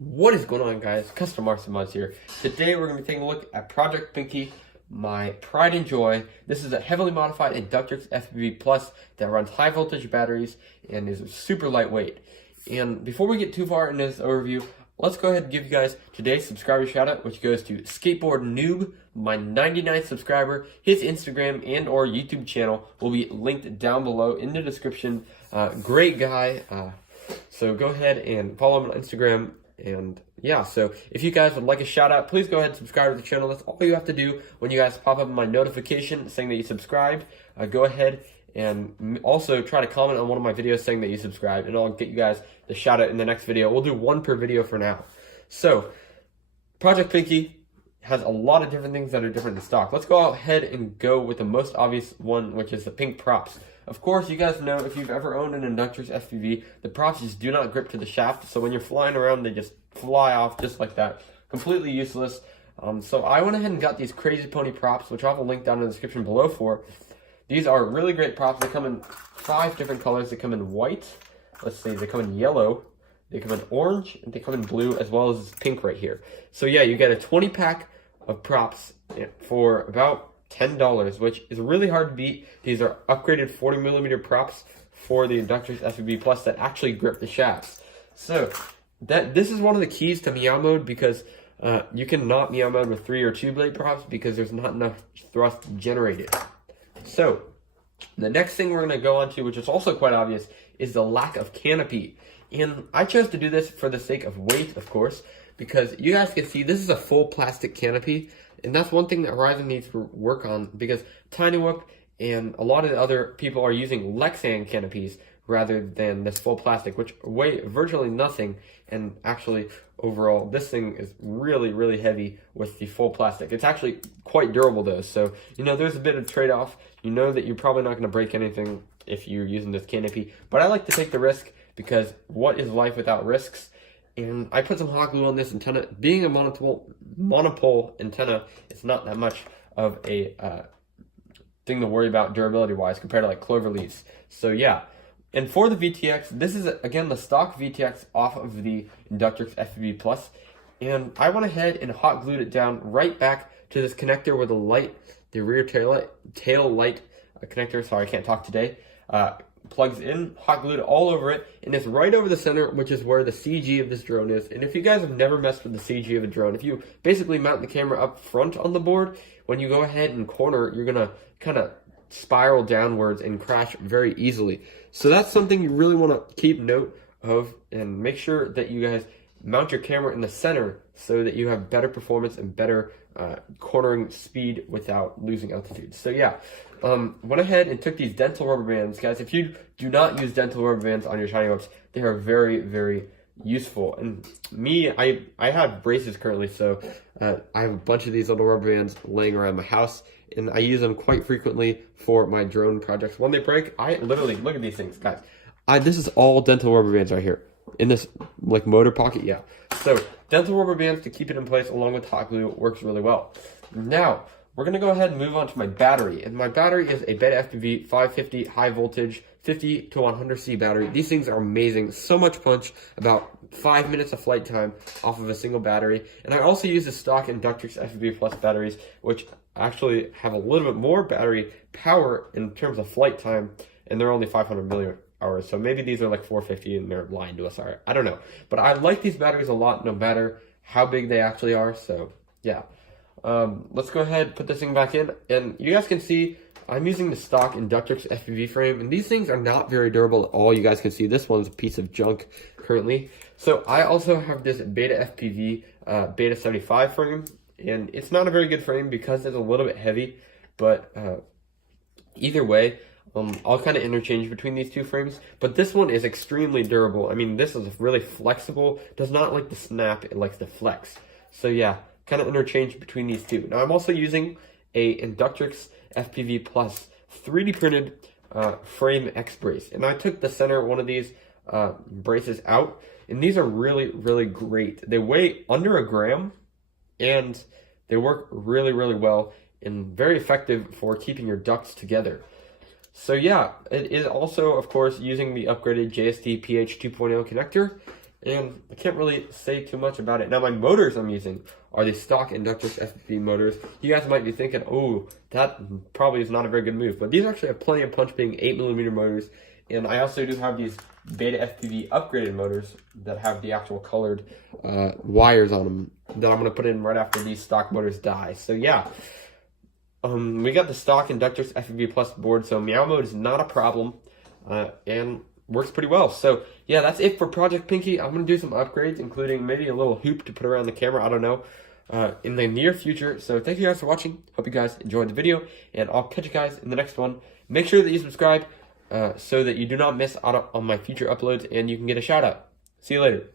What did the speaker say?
What is going on, guys? Custom Arts and Mods here. Today we're going to be taking a look at Project Pinky, my pride and joy. This is a heavily modified Inductrix FPV Plus that runs high voltage batteries and is super lightweight. And before we get too far into this overview, let's go ahead and give you guys today's subscriber shout out, which goes to Skateboard Noob, my 99th subscriber. His Instagram and or YouTube channel will be linked down below in the description. Great guy. So go ahead and follow him on Instagram. And yeah, so if you guys would like a shout out, please go ahead and subscribe to the channel. That's all you have to do when you guys pop up in my notification saying that you subscribed. Go ahead and also try to comment on one of my videos saying that you subscribed, and I'll get you guys the shout out in the next video. We'll do one per video for now. So Project Pinky has a lot of different things that are different in stock. Let's go ahead and go with the most obvious one, which is the pink props. Of course, you guys know, if you've ever owned an Inductrix FPV, the props just do not grip to the shaft, so when you're flying around, they just fly off just like that. Completely useless. So I went ahead and got these Crazy Pony props, which I'll have a link down in the description below for. These are really great props. They come in 5 different colors. They come in white, they come in yellow, they come in orange, and they come in blue, as well as pink right here. So yeah, you get a 20-pack of props for about $10, which is really hard to beat. These are upgraded 40mm props for the Inductrix FPV Plus that actually grip the shafts. So this is one of the keys to meow mode, because you cannot meow mode with 3 or 2 blade props because there's not enough thrust generated. So the next thing we're going to go on to, which is also quite obvious, is the lack of canopy. And I chose to do this for the sake of weight, of course, because you guys can see this is a full plastic canopy. And that's one thing that Horizon needs to work on, because Tiny Whoop and a lot of the other people are using Lexan canopies rather than this full plastic, which weigh virtually nothing. And actually, overall, this thing is really, really heavy with the full plastic. It's actually quite durable though, so you know there's a bit of trade-off. You know that you're probably not going to break anything if you're using this canopy, but I like to take the risk, because what is life without risks? And I put some hot glue on this antenna. Being a monopole antenna, it's not that much of a thing to worry about durability-wise compared to like clover leaves. So yeah. And for the VTX, this is, again, the stock VTX off of the Inductrix FPV Plus. And I went ahead and hot glued it down right back to this connector where the rear tail light connector, sorry, I can't talk today, plugs in, hot glued all over it, and it's right over the center, which is where the CG of this drone is. And if you guys have never messed with the CG of a drone, if you basically mount the camera up front on the board, when you go ahead and corner, you're gonna kind of spiral downwards and crash very easily. So that's something you really want to keep note of, and make sure that you guys mount your camera in the center so that you have better performance and better cornering speed without losing altitude. So yeah, went ahead and took these dental rubber bands. Guys, if you do not use dental rubber bands on your Tiny Whoops, they are very, very useful. And me, I have braces currently, so I have a bunch of these little rubber bands laying around my house, and I use them quite frequently for my drone projects. When they break, I literally, look at these things, guys. This is all dental rubber bands right here in this like motor pocket. Yeah, so dental rubber bands to keep it in place along with hot glue works really well. Now we're gonna go ahead and move on to my battery, and my battery is a Beta FPV 550 high voltage 50 to 100C battery. These things are amazing, so much punch, about 5 minutes of flight time off of a single battery. And I also use the stock Inductrix FPV Plus batteries, which actually have a little bit more battery power in terms of flight time, and they're only 500 milliamp hours. So maybe these are like 450 and they're lying to us. I don't know, but I like these batteries a lot, no matter how big they actually are. So yeah, let's go ahead and put this thing back in, and you guys can see I'm using the stock Inductrix FPV frame, and these things are not very durable at all. You guys can see this one's a piece of junk currently. So I also have this Beta FPV Beta 75 frame, and it's not a very good frame because it's a little bit heavy, but either way, I'll kind of interchange between these two frames. But this one is extremely durable. I mean, this is really flexible, does not like to snap, it likes to flex. So yeah, kind of interchange between these two. Now I'm also using a Inductrix FPV Plus 3D printed frame X brace, and I took the center one of these braces out, and these are really, really great. They weigh under a gram, and they work really, really well and very effective for keeping your ducts together. So yeah, it is also, of course, using the upgraded JST PH 2.0 connector, And I can't really say too much about it. Now, my motors I'm using are the stock Inductrix FPV motors. You guys might be thinking, oh, that probably is not a very good move. But these actually have plenty of punch, being 8mm motors. And I also do have these Beta FPV upgraded motors that have the actual colored wires on them that I'm going to put in right after these stock motors die. So yeah, we got the stock Inductrix FPV Plus board, so meow mode is not a problem. And works pretty well. So yeah, that's it for Project Pinky. I'm going to do some upgrades, including maybe a little hoop to put around the camera. I don't know. In the near future. So thank you guys for watching. Hope you guys enjoyed the video, and I'll catch you guys in the next one. Make sure that you subscribe so that you do not miss out on my future uploads and you can get a shout out. See you later.